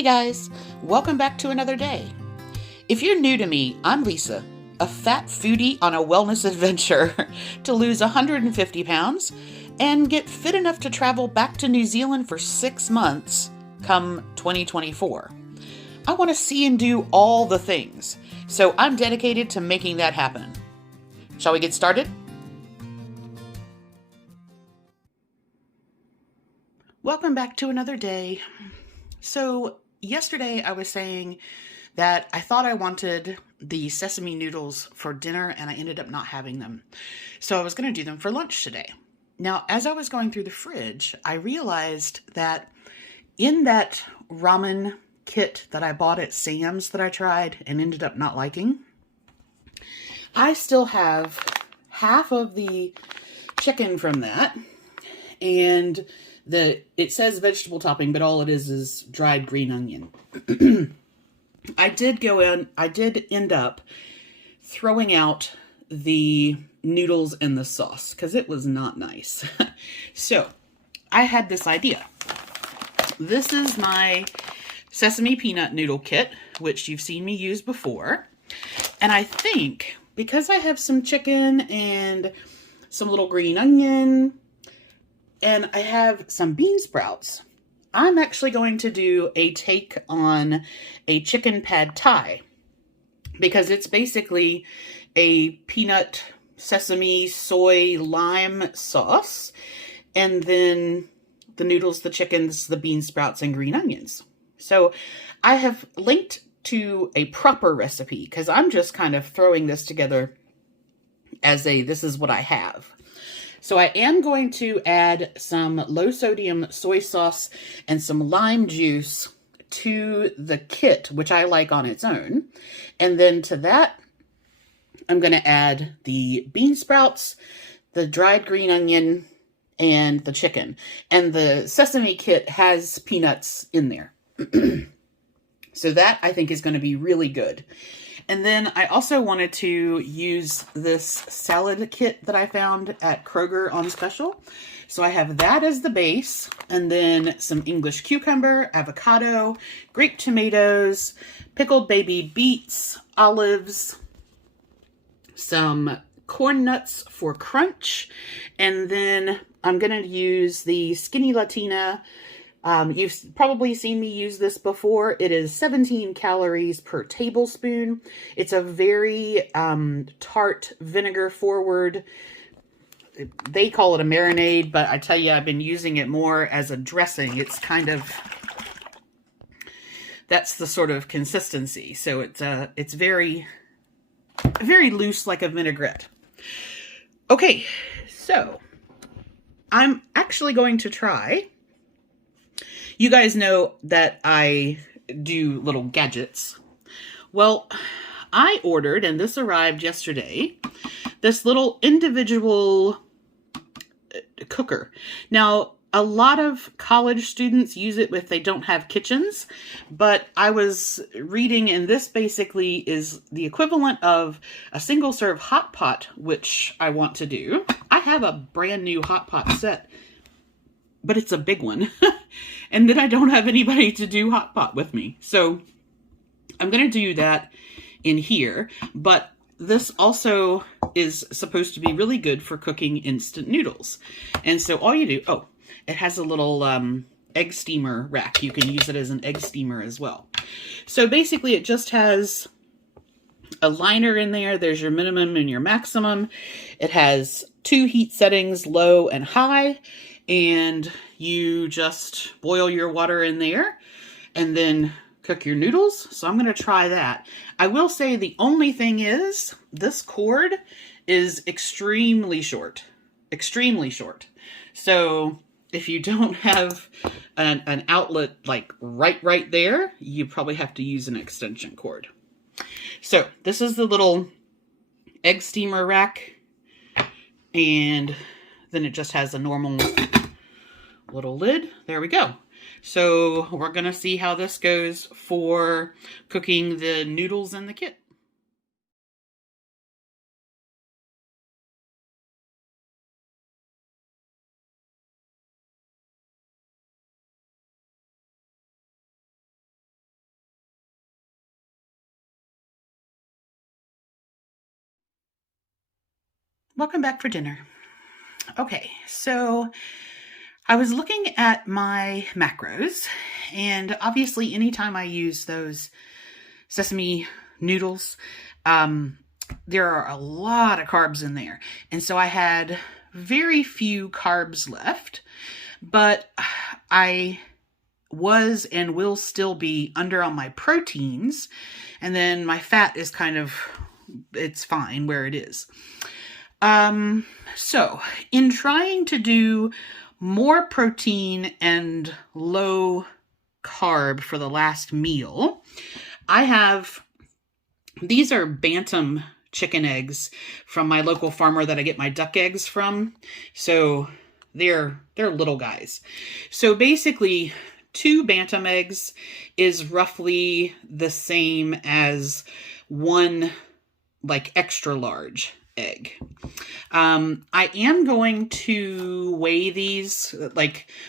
Hey guys, welcome back to another day. If you're new to me, I'm Lisa, a fat foodie on a wellness adventure to lose 150 pounds and get fit enough to travel back to New Zealand for 6 months come 2024. I want to see and do all the things, so I'm dedicated to making that happen. Shall we get started? Welcome back to another day. So yesterday I was saying that I thought I wanted the sesame noodles for dinner and I ended up not having them. So I was going to do them for lunch today. Now, as I was going through the fridge, I realized that in that ramen kit that I bought at Sam's that I tried and ended up not liking, I still have half of the chicken from that, and it says vegetable topping, but all it is dried green onion. I did end up throwing out the noodles and the sauce because it was not nice. So I had this idea. This is my sesame peanut noodle kit, which you've seen me use before. And I think because I have some chicken and some little green onion, and I have some bean sprouts, I'm actually going to do a take on a chicken pad thai, because it's basically a peanut, sesame, soy, lime sauce, and then the noodles, the chickens, the bean sprouts, and green onions. So I have linked to a proper recipe because I'm just kind of throwing this together as this is what I have. So I am going to add some low sodium soy sauce and some lime juice to the kit, which I like on its own. And then to that, I'm going to add the bean sprouts, the dried green onion, and the chicken. And the sesame kit has peanuts in there. So that I think is going to be really good. And then I also wanted to use this salad kit that I found at Kroger on special. So I have that as the base, and then some English cucumber, avocado, grape tomatoes, pickled baby beets, olives, some corn nuts for crunch, and then I'm going to use the Skinny Latina. You've probably seen me use this before. It is 17 calories per tablespoon. It's a very tart, vinegar forward. They call it a marinade, but I tell you, I've been using it more as a dressing. It's kind of, that's the sort of consistency. So it's very, very loose, like a vinaigrette. Okay, so I'm actually going to try. You guys know that I do little gadgets. Well, I ordered, and this arrived yesterday, this little individual cooker. Now, a lot of college students use it if they don't have kitchens, but I was reading, and this basically is the equivalent of a single-serve hot pot, which I want to do. I have a brand new hot pot set, but it's a big one. And then I don't have anybody to do hot pot with me. So I'm going to do that in here. But this also is supposed to be really good for cooking instant noodles. And so all you do, it has a little egg steamer rack. You can use it as an egg steamer as well. So basically it just has a liner in there. There's your minimum and your maximum. It has 2 heat settings, low and high. And you just boil your water in there and then cook your noodles. So I'm going to try that. I will say the only thing is this cord is extremely short. Extremely short. So if you don't have an outlet like right there, you probably have to use an extension cord. So this is the little egg steamer rack, and then it just has a normal little lid. There we go. So we're going to see how this goes for cooking the noodles in the kit. Welcome back for dinner. Okay, so I was looking at my macros, and obviously anytime I use those sesame noodles, there are a lot of carbs in there. And so I had very few carbs left, but I was and will still be under on my proteins, and then my fat is it's fine where it is. So in trying to do more protein and low carb for the last meal, these are Bantam Chicken Eggs from my local farmer that I get my duck eggs from. So they're little guys. So basically 2 Bantam eggs is roughly the same as 1 extra large egg. I am going to weigh these,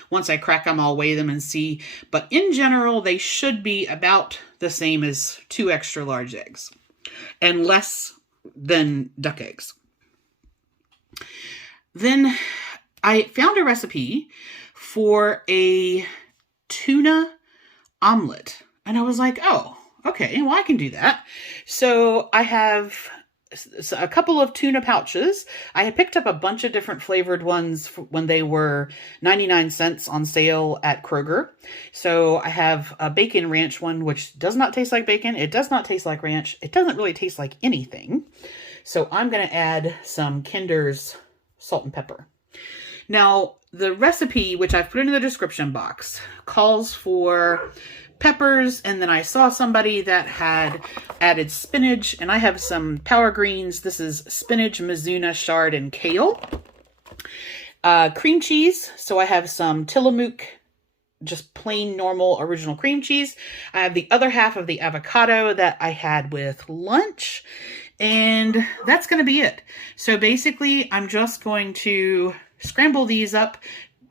once I crack them, I'll weigh them and see, but in general, they should be about the same as 2 extra large eggs and less than duck eggs. Then I found a recipe for a tuna omelette, and I was like, oh, okay, well, I can do that. So I have a couple of tuna pouches. I had picked up a bunch of different flavored ones when they were 99 cents on sale at Kroger. So I have a bacon ranch one, which does not taste like bacon. It does not taste like ranch. It doesn't really taste like anything. So I'm going to add some Kinder's salt and pepper. Now, the recipe, which I've put into the description box, calls for peppers, and then I saw somebody that had added spinach, and I have some power greens. This is spinach, mizuna, chard, and kale. Cream cheese, so I have some Tillamook, just plain normal original cream cheese. I have the other half of the avocado that I had with lunch, and that's going to be it. So basically, I'm just going to scramble these up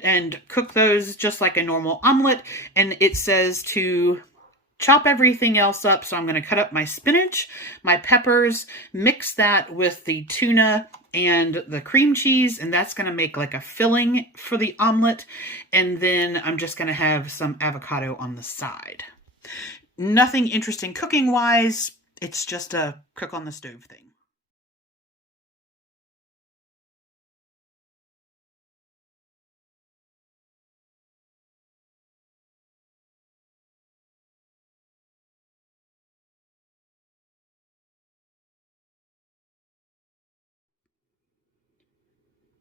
and cook those just like a normal omelet. And it says to chop everything else up. So I'm going to cut up my spinach, my peppers, mix that with the tuna and the cream cheese. And that's going to make like a filling for the omelet. And then I'm just going to have some avocado on the side. Nothing interesting cooking wise. It's just a cook on the stove thing.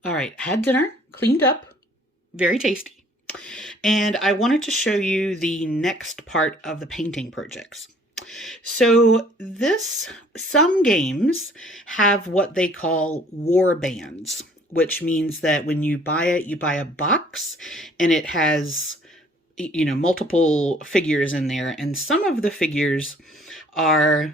All right, had dinner, cleaned up, very tasty. And I wanted to show you the next part of the painting projects. So some games have what they call war bands, which means that when you buy it, you buy a box and it has, multiple figures in there. And some of the figures are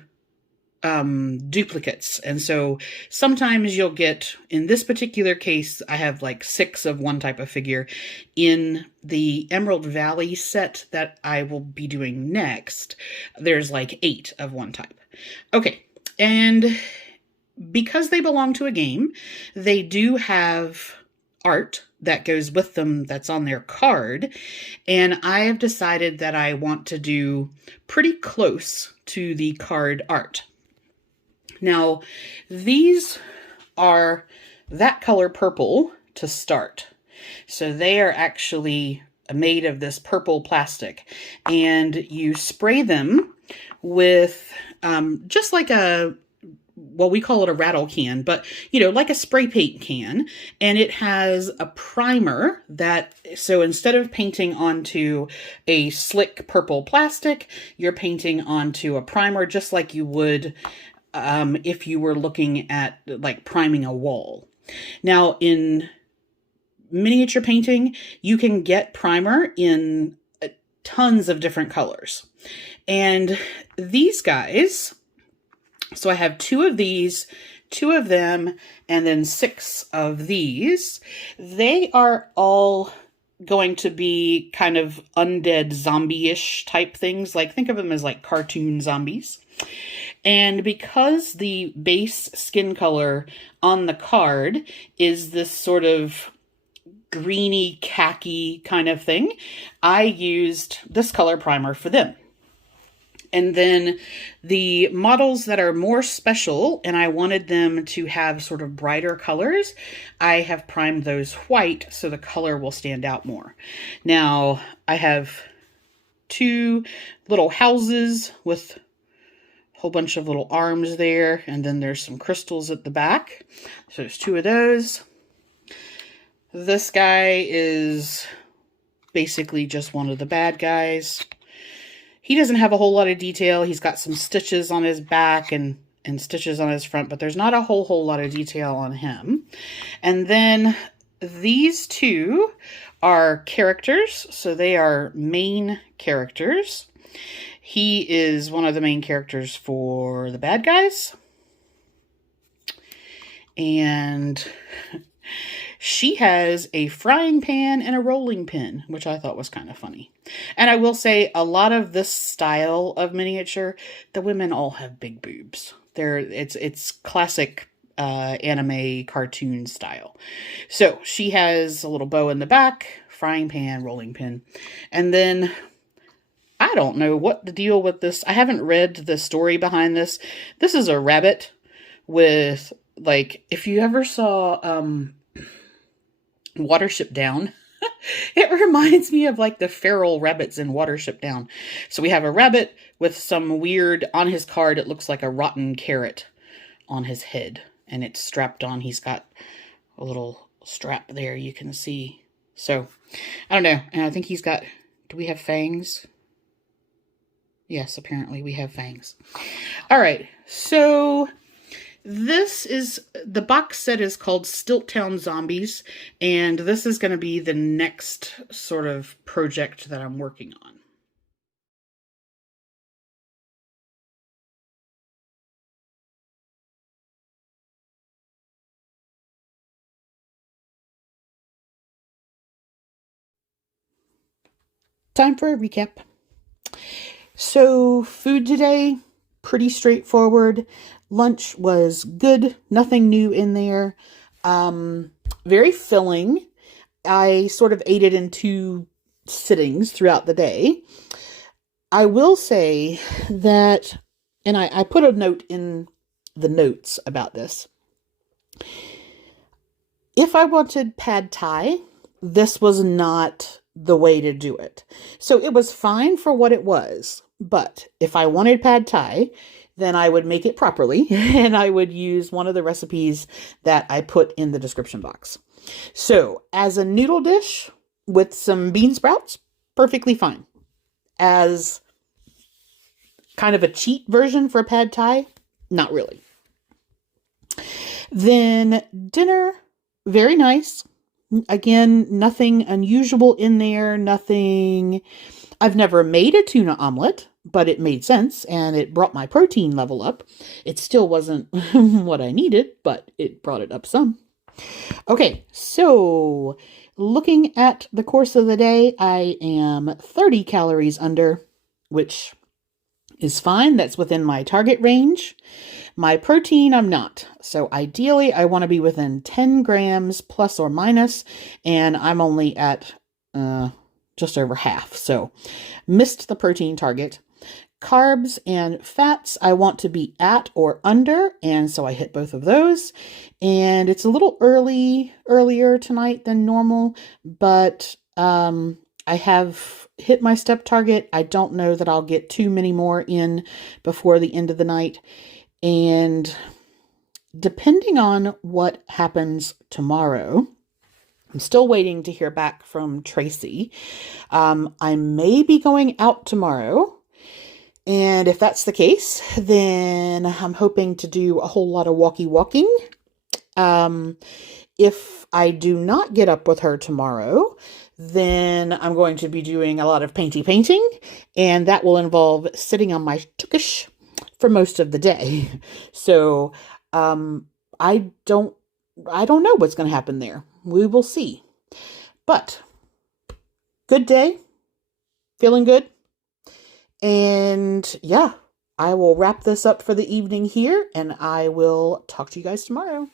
duplicates. And so sometimes you'll get, in this particular case, I have 6 of one type of figure. In the Emerald Valley set that I will be doing next, there's 8 of one type. Okay. And because they belong to a game, they do have art that goes with them that's on their card. And I have decided that I want to do pretty close to the card art. Now, these are that color purple to start. So they are actually made of this purple plastic. And you spray them with just like we call it a rattle can, but, like a spray paint can. And it has a primer so instead of painting onto a slick purple plastic, you're painting onto a primer just like you would if you were looking at priming a wall. Now, in miniature painting, you can get primer in tons of different colors. And these guys, so I have 2 of these, 2 of them, and then 6 of these. They are all going to be kind of undead zombie-ish type things. Think of them as cartoon zombies. And because the base skin color on the card is this sort of greeny khaki kind of thing, I used this color primer for them. And then the models that are more special, and I wanted them to have sort of brighter colors, I have primed those white so the color will stand out more. Now, I have 2 little houses with a whole bunch of little arms there, and then there's some crystals at the back. So there's 2 of those. This guy is basically just one of the bad guys. He doesn't have a whole lot of detail. He's got some stitches on his back and stitches on his front, but there's not a whole lot of detail on him. And then these 2 are characters, so they are main characters. He is one of the main characters for the bad guys. And she has a frying pan and a rolling pin, which I thought was kind of funny. And I will say, a lot of this style of miniature, the women all have big boobs. It's classic anime cartoon style. So she has a little bow in the back, frying pan, rolling pin. And then I don't know what the deal with this. I haven't read the story behind this. This is a rabbit with, like, if you ever saw Watership Down, it reminds me of like the feral rabbits in Watership Down. So we have a rabbit with some weird, on his card, it looks like a rotten carrot on his head. And it's strapped on. He's got a little strap there you can see. So, I don't know. And I think he's got, do we have fangs? Yes, apparently we have fangs. All right. So this is, the box set is called Stilt Town Zombies, and this is going to be the next sort of project that I'm working on. Time for a recap. So food today, pretty straightforward. Lunch was good. Nothing new in there. Very filling. I sort of ate it in 2 sittings throughout the day. I will say that, and I put a note in the notes about this. If I wanted pad thai, this was not the way to do it. So it was fine for what it was. But if I wanted pad thai, then I would make it properly, and I would use one of the recipes that I put in the description box. So, as a noodle dish with some bean sprouts, perfectly fine. As kind of a cheat version for pad thai, not really. Then dinner, very nice. Again, nothing unusual in there, nothing... I've never made a tuna omelet, but it made sense, and it brought my protein level up. It still wasn't what I needed, but it brought it up some. Okay, so looking at the course of the day, I am 30 calories under, which is fine. That's within my target range. My protein, I'm not. So ideally, I want to be within 10 grams plus or minus, and I'm only at just over half. So missed the protein target. Carbs and fats, I want to be at or under, and so I hit both of those. And it's a little earlier tonight than normal, but I have hit my step target. I don't know that I'll get too many more in before the end of the night. And depending on what happens tomorrow, I'm still waiting to hear back from Tracy. I may be going out tomorrow. And if that's the case, then I'm hoping to do a whole lot of walking. If I do not get up with her tomorrow, then I'm going to be doing a lot of painting, and that will involve sitting on my tukish for most of the day. So, I don't know what's going to happen there. We will see. But good day. Feeling good. And yeah, I will wrap this up for the evening here, and I will talk to you guys tomorrow.